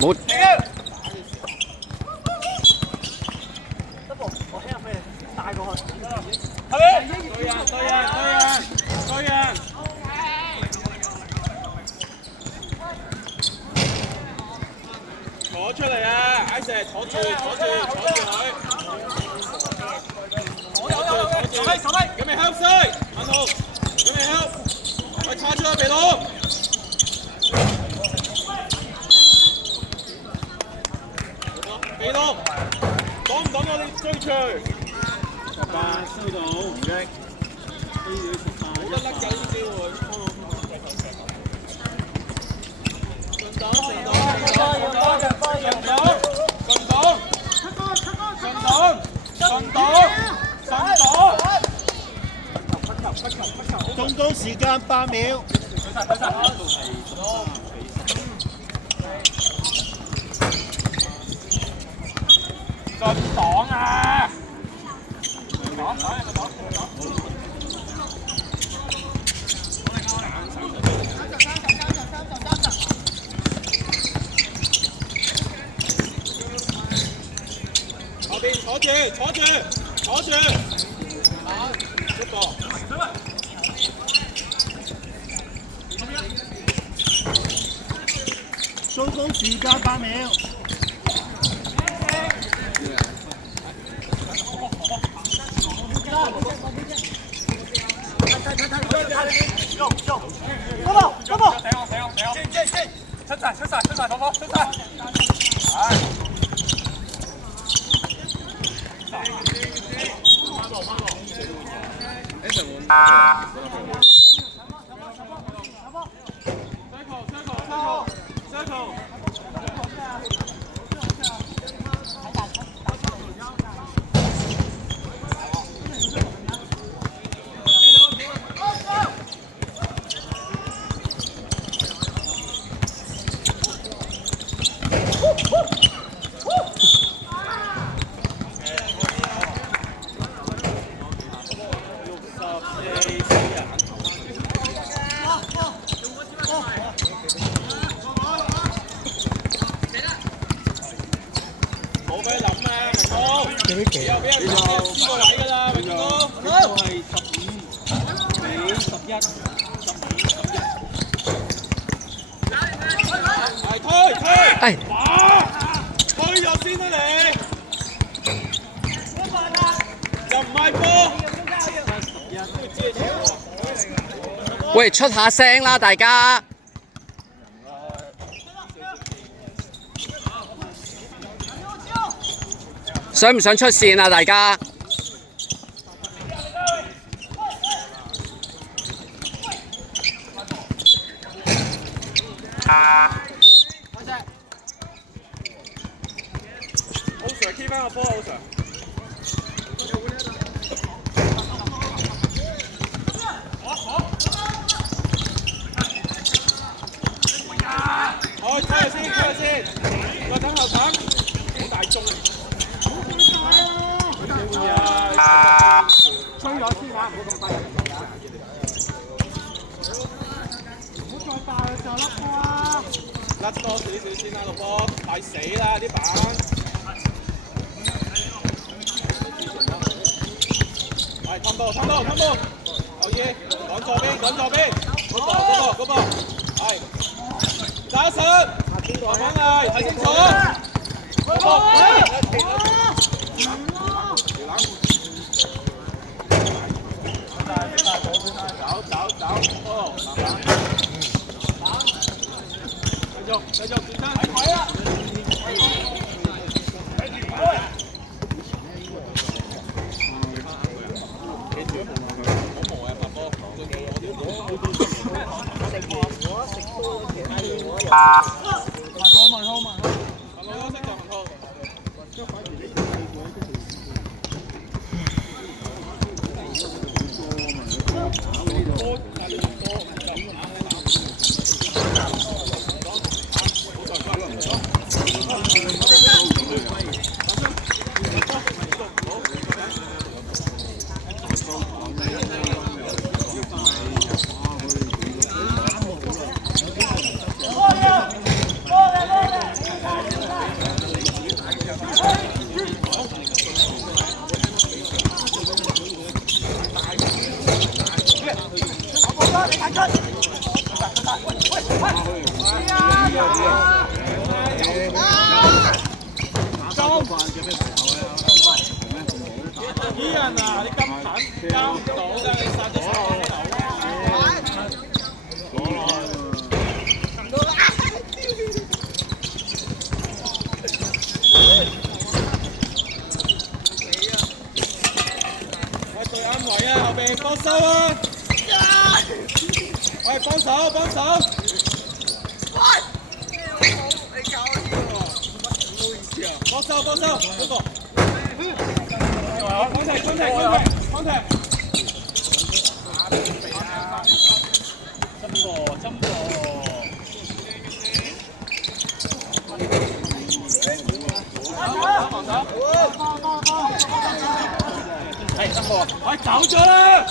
冇。坐出嚟啊！艾石坐住佢。坐低。咁咪 help 先，文豪。咁咪 help， 快叉出去鼻窿。鼻窿，擋唔擋到你追出？18收到，唔益。冇得甩嘅呢啲機會。中刀時間8秒。進擋啊！後邊坐住。一個。收工時間8秒。出晒，同學，出晒。推咗先啦你，又唔係波。喂，出下聲啦，大家。想唔想出線啊，大家？好 Sir，keep 翻個波，好 Sir。推下先，再等後等，好大鐘啊！吹咗先啊，唔好咁快。唔好再爆就甩波啊！甩多少少先啦，個波快死啦啲板。係氹波，留意趕左邊，嗰波，係打實，慢慢嚟，睇清楚。嗰波，走，哦，慢慢，繼續，轉身，睇位啊！啲人啊，你咁狠交唔到㗎，你殺咗手啊！喂，對啱位啊，後邊幫手啊！喂，幫手幫手！幫手幫手，嗰個。康踢康踢康踢康踢！針過。防守。係針過。喂，走咗啦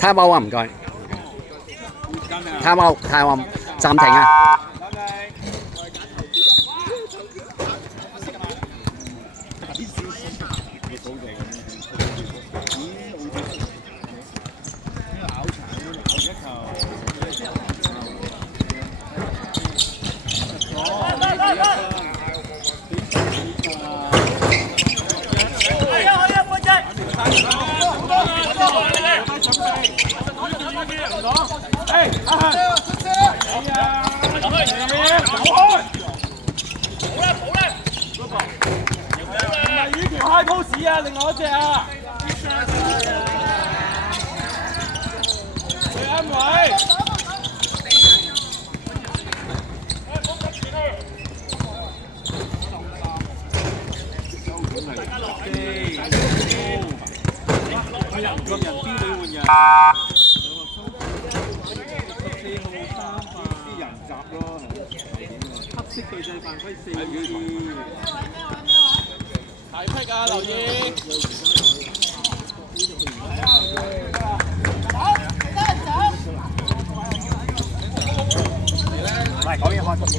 ！time out 啊，唔該。time out， time out， 暫停啊！開 pose 啊！另外一隻啊！最啱位。黑色對制犯規4次。大劈啊！留意。唔係講嘢開心。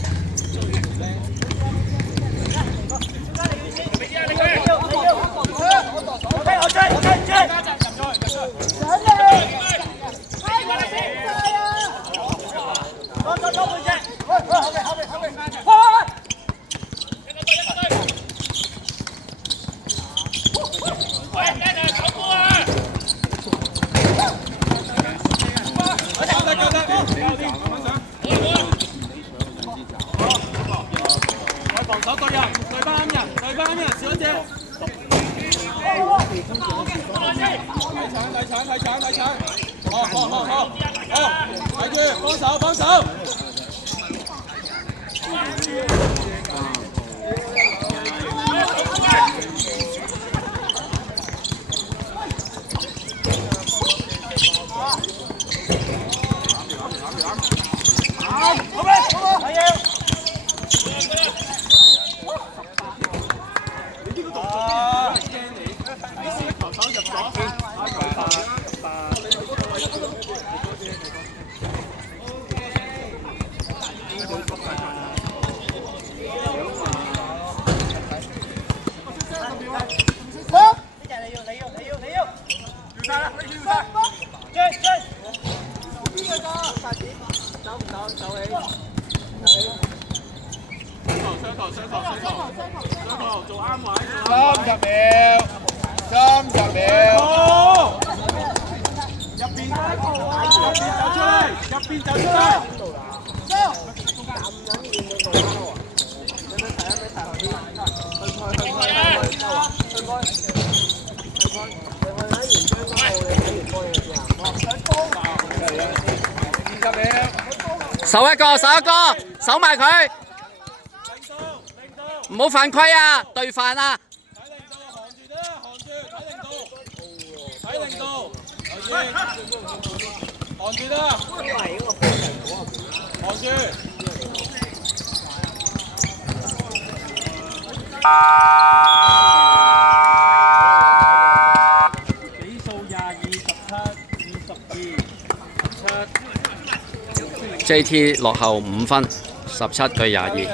防守對人，對班人，對班人，小姐。睇搶！好，睇住，幫手。雙頭做啱位，30秒，入邊走出嚟，守一個，守埋佢，唔好犯規啊！對犯啊！睇領導，寒住啦，寒住。比數22-17，22-17。JT 落後5分，17對22。